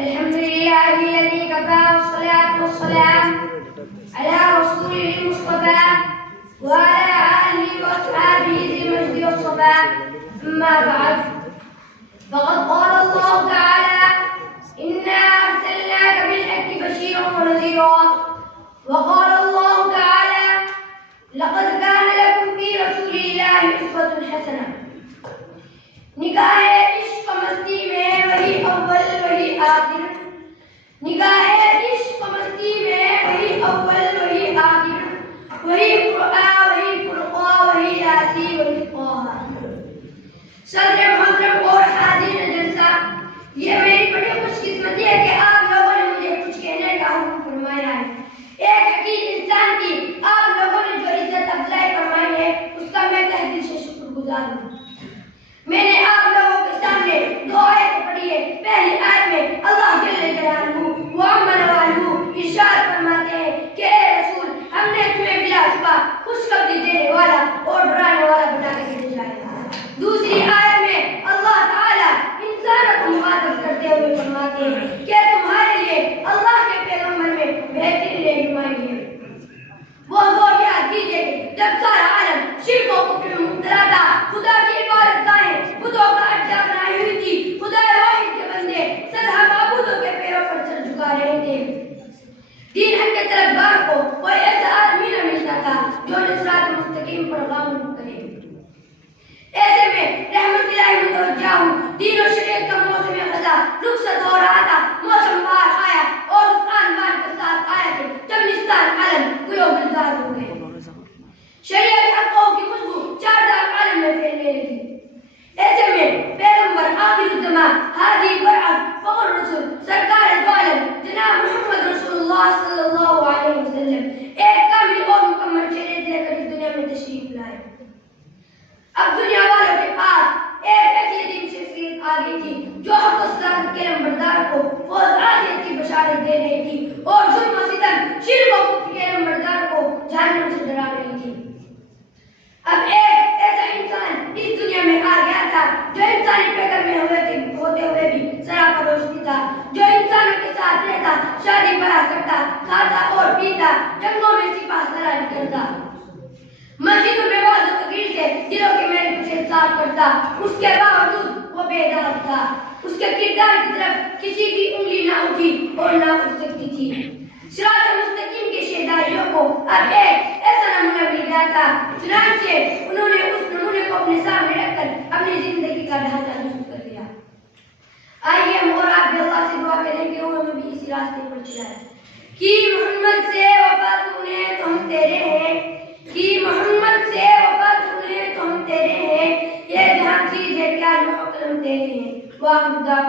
الحمد لله الذي كفى والصلاة والسلام على رسوله المصطفى وعلى آله وأصحابه ذي المجد والصفاء. أما بعد، فقد قال الله تعالى: إنا أرسلناك بالحق بشيرا ونذيرا. وقال الله تعالى: لقد كان لكم في رسول الله أسوة حسنة. نگاہ عشق مستی میں وہی اول وہی آخر، نگاہ عشق مستی میں وہی اول وہی آخر، وہی قرآن وہی فرقہ وہی یاسی وہی قہر. صدر محترم اور حاضرین جلسہ، یہ میری بڑی خوش قسمتی ہے کہ آپ لوگوں نے مجھے کچھ کہنے کا حکم فرمایا ہے. ایک حقیقی انسان کی آپ لوگوں نے جو عزت افزائی فرمائی ہے، اس کا میں تہ دل سے شکر گزار ہوں. میں نے آپ لوگوں کے سامنے دو آیتیں پڑھی ہے. پہلی آیت میں اللہ جل جلالہ وعما نوالہ ارشاد فرماتے ہیں کہ اے رسول، ہم نے تمہیں بلا شبہ خوشخبری دینے والا اور ڈرانے والا بنا کے بھیجا ہے. دوسری آیت میں اللہ تعالیٰ انسانوں کو مخاطب کرتے ہوئے فرماتے ہیں کہ تمہارے لیے اللہ کے پیغمبر میں بہترین رہنمائی ہے. وہ دور یاد کیجیے کہ جب سارا عالم شرک و کفر میں مبتلا تھا، خدا کی عبادت گاہیں بتوں کا اڈا بنائی ہوئی تھی، خدا واحد کے بندے سدا معبودوں کے پیروں پر سر جھکا رہے تھے. دین حق کے طرفدار کو کوئی ایسا آدمی نہ ملتا تھا جو صراط مستقیم پر گامزن کرے. ایسے میں رحمت الہی متوجہ ہوں. دین و شریعت کا موسم خزاں رخصت ہو رہا تھا. موسم بہار آیا اور اس آنبان کے ساتھ آیا کہ جب نستان عالم گلو گلزار ہو گئے. شریعت حقوں کی خوشبو چار داغ عالم میں پھیلنے لگی. ایسے میں پیغمبر آخر الزمان ہادی برعت فخر رسول سرکار دو عالم جناب محمد رسول اللہ صلی اللہ علیہ وسلم ایک کامل اور مکمل شریعت لے کر اس دنیا میں تشریف لائے. اب دنیا والوں کے پاس ایک ایسی عظیم شخصیت آ گئی تھی جو حق و صداقت کے نمبردار کو فوز عافیت کی بشارت دے رہی تھی اور ظلم و ستم شرک و کفر کے نمبردار کو جہنم سے ڈرا رہی تھی. اب ایک ایسا انسان اس دنیا میں آ گیا تھا جو انسانی فکر میں ہوتے ہوئے بھی سراپا روشنی تھا، جو انسانوں کے ساتھ رہتا، شادی بیاہ کرتا، کھاتا اور پیتا، جنگوں میں سپاہ سالار کرتا، مسجدوں میں واعظ و تقریر سے دلوں کے میل کچیل صاف کرتا. اس کے باوجود وہ بیدار تھا. اس کے کردار کی طرف کسی کی انگلی نہ اٹھی اور نہ اٹھ سکتی تھی. صراط مستقیم کے شہدائیوں کو اب ایک ایسا نمونہ مل گیا تھا. چنانچہ انہوں نے اس نمونے کو اپنے سامنے رکھ کر اپنی زندگی کا ڈھانچہ درست کر لیا. آئیے ہم اور آپ بھی اللہ سے دعا کریں کہ وہ ہمیں بھی اسی راستے پر چلائے. کہ محمد سے وفا تو نے تو ہم تیرے ہیں، کہ محمد سے وفا تو نے تو ہم تیرے ہیں، یہ جہاں چیز ہے پیار محترم تیرے ہیں. واہ خدا